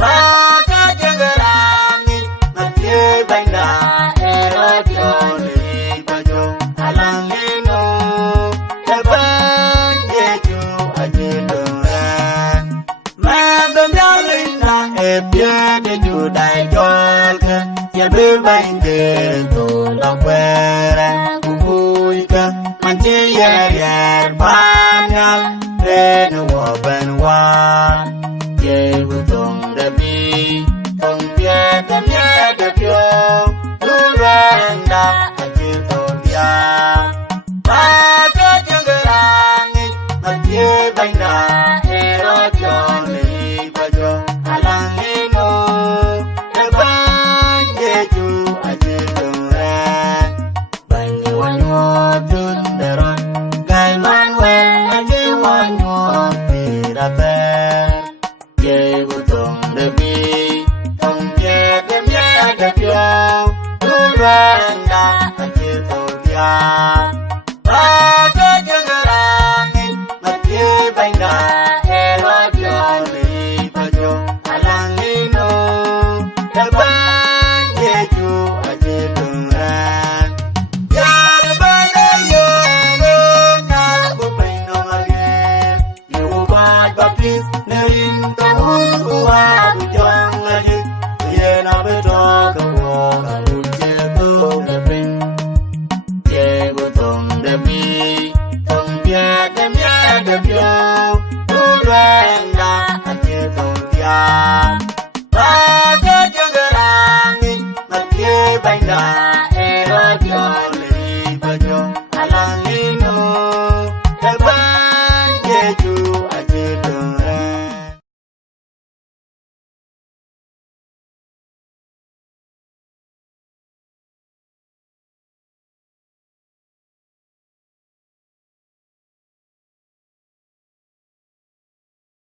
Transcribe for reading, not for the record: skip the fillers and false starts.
Baka jangarani matye baina erodioni bajo alangino tabanyeju ajidora madamyalina epiede judai jolke yabe bainde to lakwera kukuika manche yer banyal reno waban wan ye butong dabi tong pieda pyo lurenda ajito dia baka jangarani matye baina erodioni bajo alangino tabanyeju ajidora banyo tunderon gai manuel ajiwanyo tiraber ye butong debi tong pieda pyo lurenda ajito dia baka jangarani matye baina erodioni bajo alangino tabanyeju ajidora yara bana yero na bupaino mage you bad baptist nerin tawun uwa